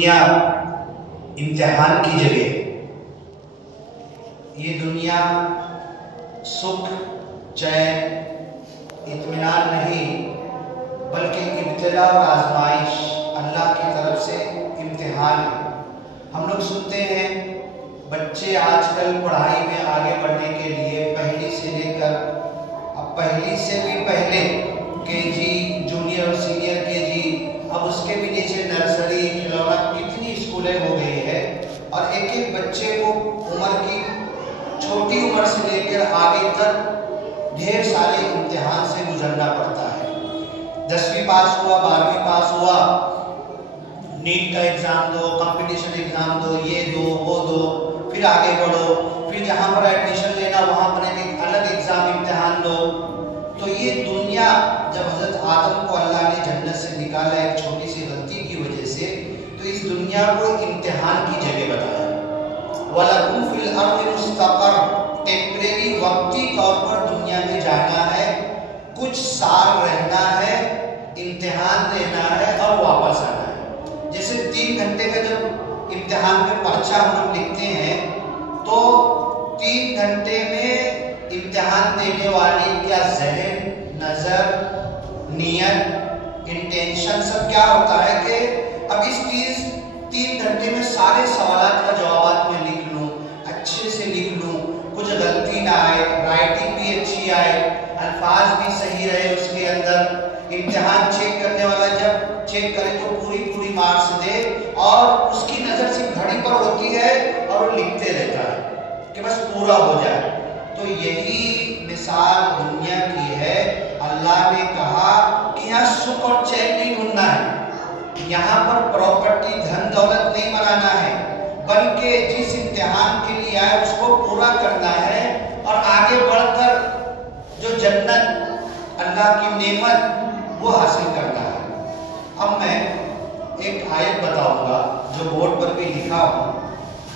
دنیا امتحان کی جگہ، یہ دنیا سکھ چین اطمینان نہیں بلکہ ابتلا اور آزمائش اللہ کی طرف سے امتحان ہے۔ ہم لوگ سنتے ہیں بچے آج کل پڑھائی میں آگے بڑھنے کے لیے پہلی سے لے کر اب پہلی سے بھی پہلے کے جی، جونیئر اور سینئر کے جی، اب اس کے بھی نیچے نرسری، کھلونا، کتنی اسکولیں ہو گئی ہے، اور ایک ایک بچے کو عمر کی چھوٹی عمر سے لے کر آگے تک ڈھیر سارے امتحان سے گزرنا پڑتا ہے۔ 10ویں پاس ہوا، 12ویں پاس ہوا، نیٹ کا ایگزام دو، کمپٹیشن ایگزام دو، یہ دو وہ دو، پھر آگے بڑھو، پھر جہاں پر ایڈمیشن لینا وہاں پر ایک الگ ایگزام امتحان دو۔ تو یہ دنیا جب حضرت آدم کو اللہ نے جنت سے نکالا ایک چھوٹی سی غلطی کی وجہ سے، تو اس دنیا کو امتحان کی جگہ بتایا۔ وَلَكُمْ فِي الْأَرْضِ مُسْتَقَرٌّ، ٹیمپریری وقتی طور پر دنیا میں جانا ہے، کچھ سال رہنا ہے، امتحان دینا ہے اور واپس آنا ہے۔ جیسے 3 گھنٹے کا جب امتحان میں پرچہ ہم لوگ لکھتے ہیں تو 3 گھنٹے میں امتحان دینے والی کیا ذہن، نظر، نیت، انٹینشن سب کیا ہوتا ہے کہ اب اس 3 گھنٹے میں سارے سوالات کا جوابات میں لکھ لوں، اچھے سے لکھ لوں، کچھ غلطی نہ آئے، رائٹنگ بھی اچھی آئے، الفاظ بھی صحیح رہے اس کے اندر۔ امتحان چیک کرنے والا جب چیک کرے تو پوری مارکس دے، اور اس کی نظر صرف گھڑی پر ہوتی ہے اور وہ لکھتے رہتا ہے کہ بس پورا ہو جائے۔ تو یہی مثال دنیا کی ہے۔ اللہ نے کہا کہ یہاں سکھ اور چین نہیں ڈھونڈنا ہے، یہاں پر پراپرٹی، دھن دولت نہیں بنانا ہے، بلکہ جس امتحان کے لیے آئے اس کو پورا کرنا ہے اور آگے بڑھ کر جو جنت اللہ کی نعمت وہ حاصل کرنا ہے۔ اب میں ایک آیت بتاؤں گا جو بورڈ پر بھی لکھا ہوں،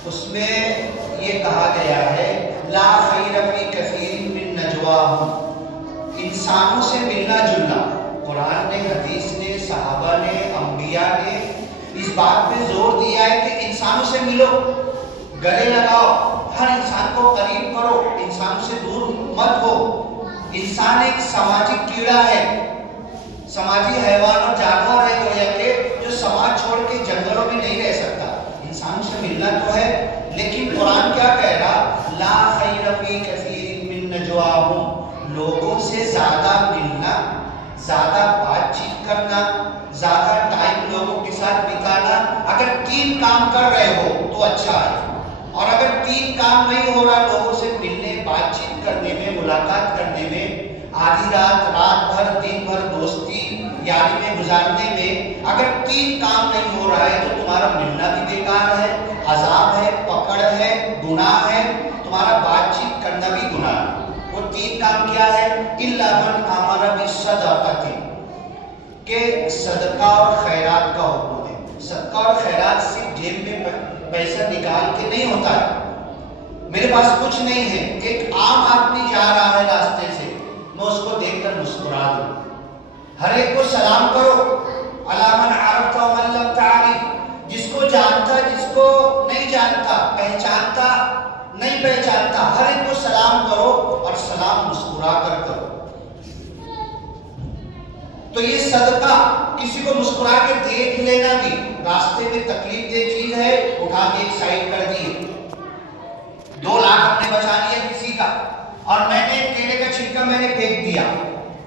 اس میں یہ کہا گیا ہے لا خیر فی کثیر من نجواہم، انسانوں سے ملنا جلنا۔ قرآن نے، حدیث نے، صحابہ نے، انبیاء نے اس بات پہ زور دیا ہے کہ انسانوں سے ملو، گلے لگاؤ، ہر انسان کو قریب کرو، انسانوں سے دور مت ہو۔ انسان ایک سماجی کیڑا ہے، سماجی حیوان اور جانور ہے گویا کہ جو سماج چھوڑ کے جنگلوں میں نہیں رہ سکتا۔ انسانوں سے ملنا تو ہے، لیکن قرآن کیا کہہ رہا؟ لا خیر فی کثیر من نجواہم، لوگوں سے زیادہ ملنا، زیادہ بات چیت کرنا، زیادہ ٹائم لوگوں کے ساتھ بتانا۔ اگر 3 کام کر رہے ہو تو اچھا ہے، اور اگر 3 کام نہیں ہو رہا، لوگوں سے ملنے، بات چیت کرنے میں، ملاقات کرنے میں، آدھی رات، رات بھر، دن بھر دوستی یاری میں گزارنے میں اگر 3 کام نہیں ہو رہا ہے تو تمہارا ملنا بھی بیکار ہے، عذاب ہے، پکڑ ہے، گناہ ہے، تمہارا بات چیت کرنا بھی گناہ ہے۔ وہ 3 کام کیا ہے؟ اِلَّا مَنْ أَمَرَ بِالصَّدَقَةِ، کہ صدقہ اور خیرات کا حکم ہے۔ صدقہ اور خیرات صرف جیب میں پیسہ نکال کے نہیں ہوتا ہے۔ میرے پاس کچھ نہیں ہے، ایک عام آدمی جا رہا ہے راستے سے، میں اس کو دیکھ کر مسکرا دوں، ہر ایک کو سلام کرو، عَلَىٰ مَنْ عَرَفْتَ وَمَنْ لَمْ تَعْرِفْ، جس کو جانتا، جس کو نہیں جانتا، پہچانتا نہیں پہچانتا، ہر ایک کو سلام کرو، اور سلام مسکرا کر کرو۔ تو یہ صدقہ، کسی کو مسکرا کے دیکھ لینا بھی، راستے میں تکلیف دہ چیز ہے، اٹھا کے ایک سائڈ کر دی، 2 لاکھ ہم نے بچا لیا کسی کا، اور میں نے کیلے کا چھلکا میں نے پھینک دیا،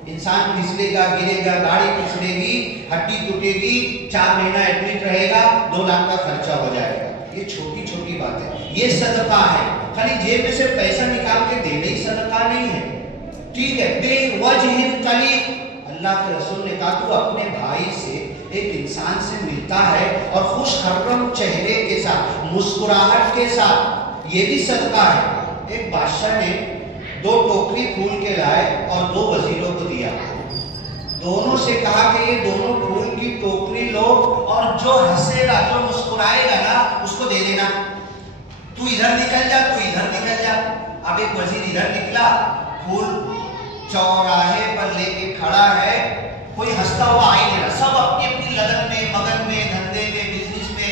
انسان پھسلے گا، گرے گا، گاڑی پھسلے گی، ہڈی ٹوٹے گی، 4 مہینہ ایڈمٹ رہے گا، 2 لاکھ کا خرچہ ہو جائے گا۔ یہ چھوٹی چھوٹی بات ہے، یہ صدقہ ہے۔ خالی جیب میں سے پیسہ نکال کے دینا ہی صدقہ نہیں ہے، ٹھیک ہے؟ بے وجہ طلیق، اللہ کے رسول نے کہا تو اپنے بھائی سے، ایک انسان سے ملتا ہے اور خوش خرم چہرے کے ساتھ، مسکراہٹ کے ساتھ، یہ بھی صدقہ ہے۔ ایک بادشاہ نے 2 ٹوکری پھول کے لائے اور 2 وزیروں کو دیا، دونوں سے کہا کہ یہ دونوں پھول کی ٹوکری لو، اور جو ہنسے گا، جو مسکرائے گا نا، اس کو دے دینا، تو ادھر نکل جا، تو ادھر نکل جا۔ اب ایک وزیر ادھر نکلا، پھول چوراہے پر لے کے کھڑا ہے، کوئی ہنستا ہوا آئی نہیں رہا، سب اپنی اپنی لگن میں، مگن میں، دھندے میں، بزنس میں،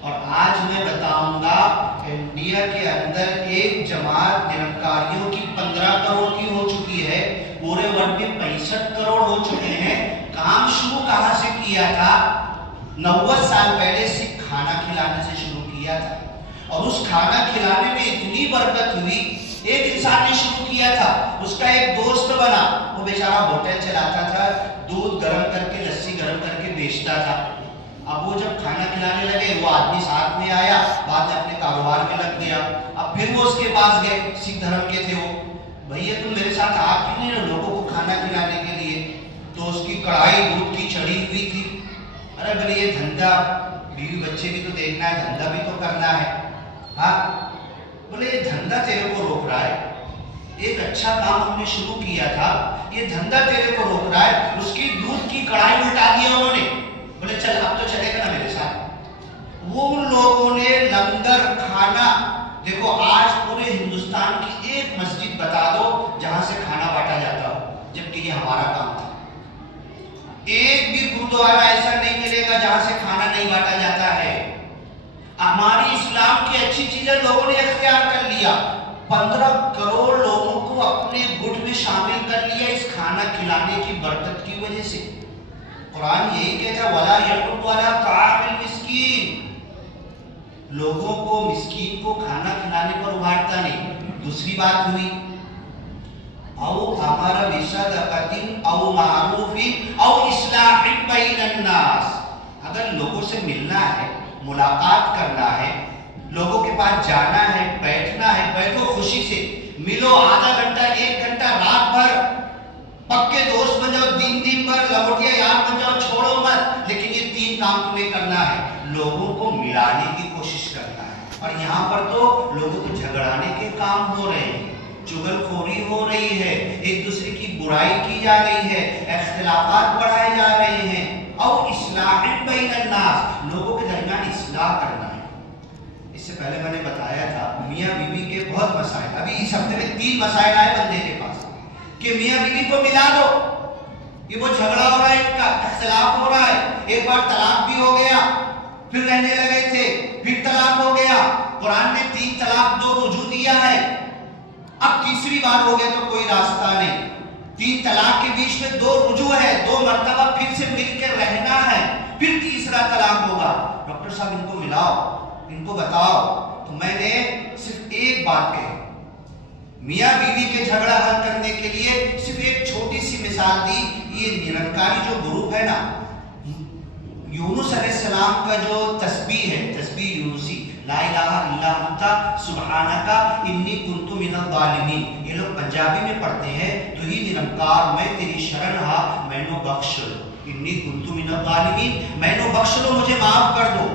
اور آج میں بتاؤں گا انڈیا کے اندر ایک جماعت نرنکاریوں کی 15 کروڑ کی ہو چکی ہے، پورے ورلڈ میں 65 کروڑ ہو چکے ہیں۔ کام شروع کہاں سے کیا تھا؟ 90 سال پہلے صرف کھانا کھلانے سے شروع کیا تھا، اور اس کھانا کھلانے میں اتنی برکت ہوئی، ایک انسان نے شروع کیا تھا، اس کا ایک دوست بنا، وہ بیچارہ ہوٹل چلاتا تھا، دودھ گرم کر کے لسی گرم کر کے بیچتا تھا۔ اب وہ جب کھانا کھلانے لگے، وہ آدمی ساتھ میں آیا، بعد میں اپنے کاروبار میں لگ گیا۔ اب پھر وہ اس کے پاس گئے، سکھ دھرم کے تھے وہ، بھیا تم میرے ساتھ آ کیوں نہیں لوگوں کو کھانا کھلانے کے لیے؟ تو اس کی کڑھائی دودھ کی چڑھی ہوئی تھی۔ ارے بھلے یہ دھندا، بیوی بچے بھی تو دیکھنا ہے، دھندا بھی تو کرنا ہے، ہاں بولے یہ دھندا تیرے کو روک رہا ہے، ایک اچھا کام ہم نے شروع کیا تھا، یہ دھندا تیرے کو روک رہا ہے۔ اس کی دودھ کی کڑھائی الٹا دیا انہوں نے، بولے چل اب تو چلے گا نا میرے ساتھ۔ وہ لوگوں نے لنگر کھانا، دیکھو آج پورے ہندوستان کی ایک مسجد بتا دو جہاں سے کھانا بانٹا جاتا ہو، جبکہ یہ ہمارا کام تھا۔ ایک بھی گردوارا ایسا نہیں ملے گا جہاں سے کھانا نہیں بانٹا جاتا ہے۔ ہماری اسلام کی اچھی چیزیں لوگوں نے اختیار کر لیا، 15 کروڑ لوگوں کو اپنے گٹ میں شامل کر لیا اس کھانا کھلانے کی برکت کی وجہ سے۔ قرآن یہی کہتا ہے وَلَا يَحُضُّ عَلَىٰ طَعَامِ الْمِسْكِينِ، لوگوں کو مسکین کو کھانا کھلانے پر ابھارتا نہیں۔ دوسری بات ہوئی او امر بصدقۃ او معروف او اصلاح بین الناس، اگر لوگوں سے ملنا ہے، ملاقات کرنا ہے، لوگوں کے پاس جانا ہے، بیٹھنا ہے، بیٹھو خوشی سے، ملو، آدھا گھنٹہ 1 گھنٹہ رات بھر، پکے دوست بن جاؤ، دن پر لوٹیا یار بن جاؤ، چھوڑو مت، لیکن یہ 3 کام تمہیں کرنا ہے، لوگوں کو ملانے کی کوشش کرنا ہے۔ اور یہاں پر تو لوگوں کو جھگڑانے کے کام ہو رہے ہیں، چغل خوری ہو رہی ہے، ایک دوسرے کی برائی کی جا رہی ہے، اختلافات بڑھائے جا رہے ہیں۔ او اصلاح بین الناس، لوگوں کے درمیان اصلاح کرنا ہے۔ اس سے پہلے میں نے بتایا تھا میاں بیوی کے بہت مسائل، ابھی اس ہفتے میں 3 مسائل آئے بندے کے پاس کہ میاں بیوی کو ملا دو، یہ وہ جھگڑا ہو رہا ہے، ان کا اختلاف ہو رہا ہے، ایک بار طلاق بھی ہو گیا، پھر رہنے لگے تھے، پھر طلاق ہو گیا، قرآن نے 3 طلاق 2 رجوع دیا ہے، اب تیسری بار ہو گیا تو کوئی راستہ نہیں، 3 طلاق کے بیچ میں 2 رجوع ہے، 2 مرتبہ پھر سے مل کے رہنا ہے، پھر تیسرا طلاق ہوگا۔ ڈاکٹر صاحب ان کو ملاؤ، ان کو بتاؤ، تو میں نے صرف ایک بات کہی، میاں بیوی کے جھگڑا حل کرنے کے لیے صرف ایک چھوٹی سی مثال دی، یہ نرنکاری جو گروپ ہے نا، یونس علیہ السلام کا جو تسبیح ہے، تسبیح یونسی، لا الہ الا انت سبحانک انی کنت من الظالمین، یہ لوگ پنجابی میں پڑھتے ہیں، تو ہی نرنکار میں تیری شرن ہا میں نو بخش لو، انی کنت من الظالمین، میں نو بخش لو، مجھے معاف کر دو۔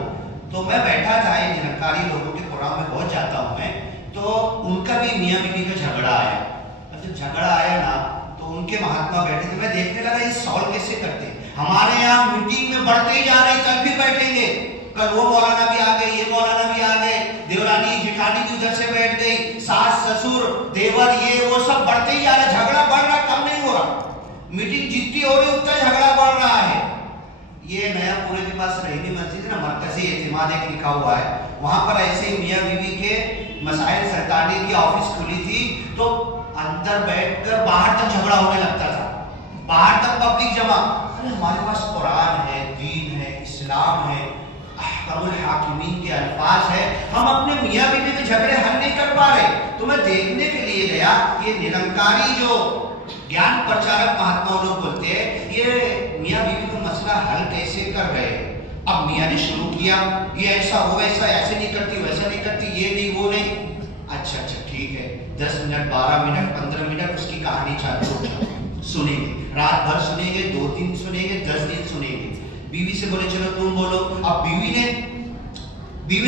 تو میں بیٹھا تھا، یہ نرنکاری لوگوں کے قرآن میں بہت جاتا ہوں میں، تو ان کا بھی میاں بیوی کا جھگڑا آیا، جب جھگڑا آیا نا تو ان کے مہاتما بیٹھے تھے، میں دیکھنے لگا یہ سالو کیسے کرتے ہیں، ہمارے یہاں میٹنگ میں بڑھتے ہی جا رہے، کل بھی بیٹھیں گے، کل وہ مولانا بھی آ گئے، یہ مولانا بھی آ گئے، دیورانی جٹھانی بھی ادھر سے بیٹھ گئی، ساس سسر دیور یہ وہ سب بڑھتے ہی جا رہے، جھگڑا بڑھ رہا، کم نہیں ہو رہا، میٹنگ جتنی ہو رہی اتنا جھگڑا بڑھ رہا ہے۔ یہ نیا پورے کے پاس رہنی مسجد ہے نا، مرکزی اعتماد ایک لکھا ہوا ہے، وہاں پر ایسے میاں بیوی کے مسائل سرکاری کی آفس کھلی تھی، تو اندر بیٹھ کر باہر تک جھگڑا ہونے لگتا تھا، باہر تک پبلک جمع، ارے ہمارے پاس قرآن ہے، دین ہے، اسلام ہے، احکام الحاکمین کے الفاظ ہے، ہم اپنے میاں بیوی کے جھگڑے حل نہیں کر پا رہے۔ تو میں دیکھنے کے لیے گیا، یہ نرنکاری جو گیان پرچارک مہاتما لوگ بولتے ہیں، یہ میاں بیوی کا مسئلہ حل کیسے کر رہے۔ اب میاں نے شروع کیا، یہ ایسا ہو ویسا، ایسے نہیں کرتی ویسا نہیں کرتی، یہ نہیں وہ نہیں، اچھا ٹھیک ہے، 10 منٹ 12 منٹ 15 منٹ اس کی کہانی چالو ہو جائے، سنیں گے، رات بھر سنیں گے، 2 دن سنیں گے، 10 دن سنیں گے۔ بیوی سے بولے چلو تم بولو، اب بیوی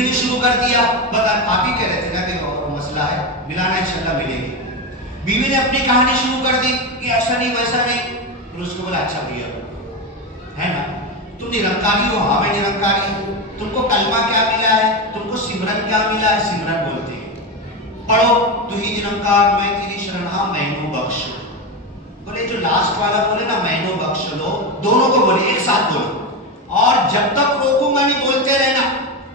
نے شروع کر دیا، بتا آپ ہی کہہ رہے تھے نا کہ مسئلہ ہے، ملانا انشاءاللہ ملیں گے، بیوی نے اپنی کہانی شروع کر دی کہ ایسا نہیں ویسا نہیں، پھر اس کو بولا اچھا بھیا ہے نا تم نرنکاری ہو، ہاں میں نرنکاری ہوں، تم کو کلمہ کیا ملا ہے، تم کو سمرن کیا ملا ہے، سمرن بولتے ہیں، پڑھو تو ہی نرنکار میں تیری شرن ہاں میں نو بخش، بولے جو لاسٹ والا بولے نا میں نو بخش لو، دونوں کو بولے ایک ساتھ بولو، اور جب تک روکوں گا نہیں بولتے رہنا،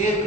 1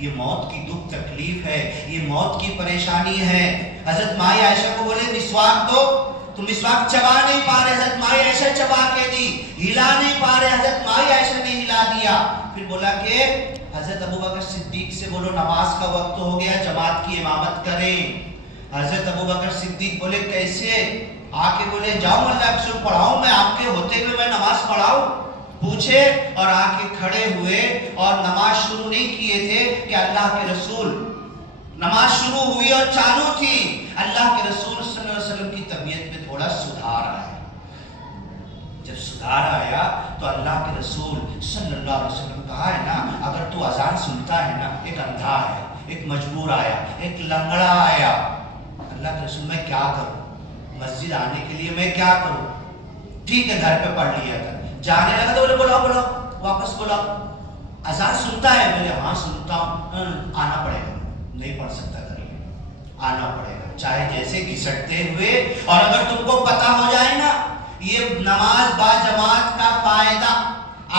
یہ موت کی دکھ تکلیف ہے، یہ موت کی پریشانی ہے۔ حضرت مائی عائشہ کو بولے مسواک دو، تم مسواک چبا نہیں پا رہے، حضرت مائی عائشہ چبا کے دی، ہلا نہیں پا رہے، حضرت مائی عائشہ نے ہلا دیا۔ پھر بولا کہ حضرت ابوبکر صدیق سے بولو نماز کا وقت ہو گیا، جماعت کی امامت کریں۔ حضرت ابوبکر صدیق بولے کیسے؟ آ کے بولے جاؤ اللہ کے رسول پڑھاؤں، میں آپ کے ہوتے ہوئے میں نماز پڑھاؤں؟ پوچھے اور آ کے کھڑے ہوئے اور نماز شروع نہیں کیے تھے کہ اللہ کے رسول، نماز شروع ہوئی اور چالو تھی، اللہ کے رسول صلی اللہ علیہ وسلم کی طبیعت میں تھوڑا سدھار آیا۔ جب سدھار آیا تو اللہ کے رسول صلی اللہ علیہ وسلم کہا ہے نا، اگر تو اذان سنتا ہے نا، ایک اندھا ہے، ایک مجبور آیا، ایک لنگڑا آیا، اللہ کے رسول میں کیا کروں؟ مسجد آنے کے لیے میں کیا کروں؟ ٹھیک ہے گھر پہ پڑھ لیا تھا۔ جانے لگا تو بولے بلاؤ واپس بلاؤ، اذان سنتا ہے؟ بولے ہاں سنتا ہوں۔ آنا پڑے گا، نہیں پڑھ سکتا گھر میں، آنا پڑے گا، چاہے جیسے گھسٹتے ہوئے۔ اور اگر تم کو پتا ہو جائے نا یہ نماز با جماعت کا فائدہ،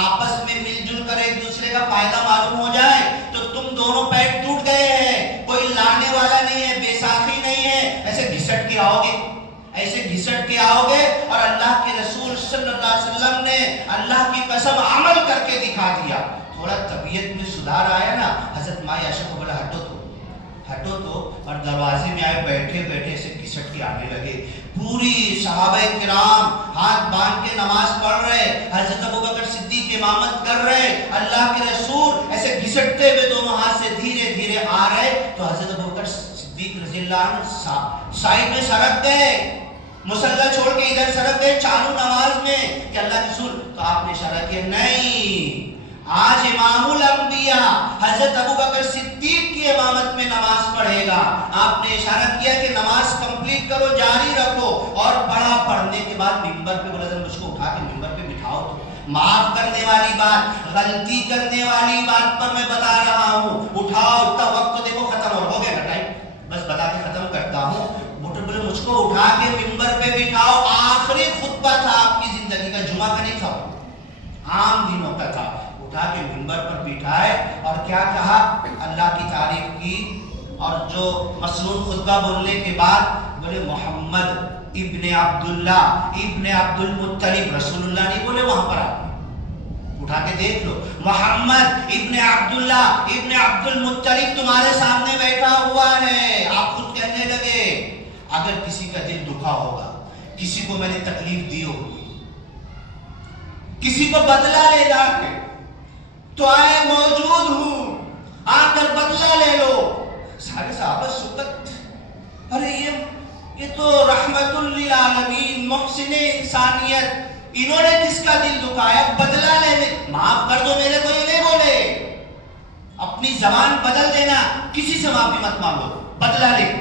آپس میں مل جل کر ایک دوسرے کا فائدہ معلوم ہو جائے تو تم دونوں پیر ٹوٹ گئے ہیں، کوئی لانے والا نہیں ہے، بیساکھی نہیں ہے، ایسے گھسٹ کے آؤ گے، ایسے گھسٹ کے آؤ گے۔ اور اللہ کے رسول صلی اللہ علیہ وسلم نے اللہ کی قسم عمل کر کے دکھا دیا۔ تھوڑا طبیعت میں سدھار آیا نا، حضرت مائی عائشہ کو بولا ہٹو تو، اور دروازے میں آئے، بیٹھے بیٹھے سے گھسٹ کے آنے لگے۔ پوری صحابہ کرام ہاتھ باندھ کے نماز پڑھ رہے، حضرت ابوبکر صدیق امامت کر رہے، اللہ کے رسول ایسے گھسٹتے ہوئے دونوں ہاتھ سے دھیرے دھیرے آ رہے تو حضرت ابوبکر صدیق رضی اللہ عنہ سائڈ میں سرک گئے، مصلی چھوڑ کے ادھر سرک گئے چالو نماز میں کہ اللہ کے رسول، تو آپ نے اشارہ کیا نہیں، آج امام الانبیاء حضرت ابوبکر صدیق کی امامت میں نماز پڑھے گا۔ آپ نے اشارہ کیا کہ نماز کمپلیٹ کرو، جاری رکھو، اور پڑھا۔ پڑھنے کے بعد ممبر پہ بولا مجھ کو اٹھا کے ممبر پہ بٹھاؤ، معاف کرنے والی بات، غلطی کرنے والی بات پر میں بتا رہا ہوں، اٹھاؤ، اتنا وقت تو دیکھو ختم ہو گیا نا ٹائم، بس بتا کے ختم کرتا ہوں۔ بولے مجھ کو اٹھا کے ممبر پہ بٹھاؤ، آخری خطبہ تھا آپ کی زندگی کا، جمعہ کا نہیں تھا، عام دنوں کا تھا، اٹھا کے منبر پر بٹھائے اور کیا کہا؟ اللہ کی تعریف کی، اور جو مسنون خطبہ بولنے کے بعد بولے محمد ابن عبداللہ ابن عبد المطلب، رسول اللہ نہیں بولے وہاں پر، آپ اٹھا کے دیکھ لو، محمد ابن عبداللہ ابن عبد المطلب تمہارے سامنے بیٹھا ہوا ہے۔ آپ خود کہنے لگے اگر کسی کا دل دکھا ہوگا، کسی کو میں نے تکلیف دی ہوگی، کسی کو بدلہ لینا ہے تو آئے موجود ہوں، آ کر بدلہ لے لو۔ سارے صحابہ سکت، ارے یہ تو رحمت للعالمین، محسن انسانیت، انہوں نے کس کا دل دکھایا؟ بدلہ لینے، معاف کر دو میرے کو یہ نہیں بولے، اپنی زبان بدل دینا، کسی سے معافی مت مانگو، بدلہ لے،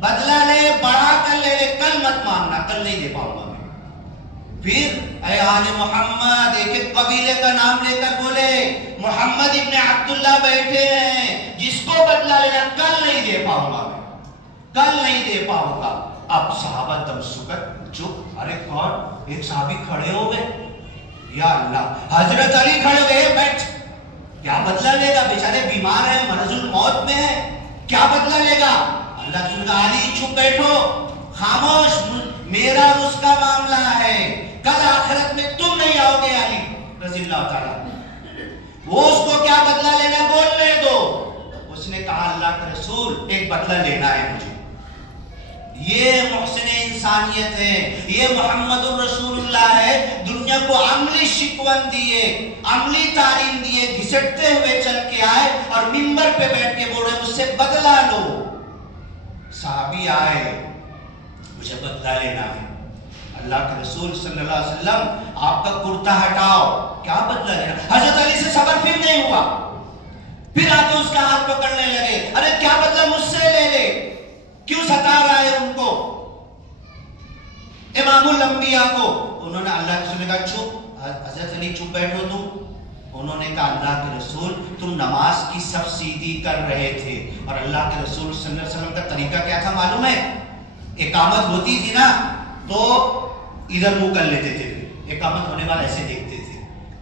بدلہ لے، بڑھا کر لے، کل مت مانگنا، کل نہیں دے پاؤں گا میں۔ پھر اے آل محمد، ایک ایک قبیلے کا نام لے کر بولے محمد ابن عبداللہ بیٹھے ہیں، جس کو بدلہ لینا کل نہیں دے پاؤں گا میں، کل نہیں دے پاؤں گا۔ اب صحابہ دم سکت، چپ، ارے کون؟ ایک صحابی کھڑے ہو گئے، یا اللہ، حضرت علی کھڑے ہو گئے، بیٹھ، کیا بدلہ لے گا؟ بیچارے بیمار ہیں، مرض الموت میں ہے، کیا بدلہ لے گا؟ اللہ کی علی چھپ بیٹھو، خاموش، میرا اور اس کا معاملہ ہے، کل آخرت میں تم نہیں آؤ گے علی رضی اللہ تعالیٰ، وہ اس کو کیا بدلہ لینا بولنے دو۔ اس نے کہا اللہ کے رسول ایک بدلہ لینا ہے مجھے، یہ محسن انسانیت ہے، یہ محمد الرسول اللہ ہے، دنیا کو عملی شکوان دیے، عملی تعلیم دیے، گھسٹتے ہوئے چل کے آئے اور منبر پہ بیٹھ کے بول رہے مجھ سے بدلہ لو۔ صحابی آئے، مجھے بدلہ لینا ہے، اللہ کے رسول صلی اللہ علیہ وسلم آپ کا کرتا ہٹاؤ، کیا بدلہ لینا؟ حضرت علی سے صبر پھر نہیں ہوا، پھر آتے اس کا ہاتھ پکڑنے لگے، ارے کیا بدلہ مجھ سے لے لے، کیوں ستا رہا ہے ان کو، امام الانبیاء کو؟ انہوں نے اللہ کے رسول نے کہا چپ، حضرت علی چپ بیٹھو تم۔ انہوں نے کہا اللہ کے رسول تم نماز کی صف سیدھی کر رہے تھے، اور اللہ کے رسول صلی اللہ علیہ وسلم کا طریقہ کیا تھا معلوم ہے؟ اقامت ہوتی تھی نا تو ادھر منہ کر لیتے تھے، اقامت ہونے والا ایسے دیکھتے تھے،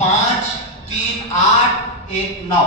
5, 3, 8, 1, 9,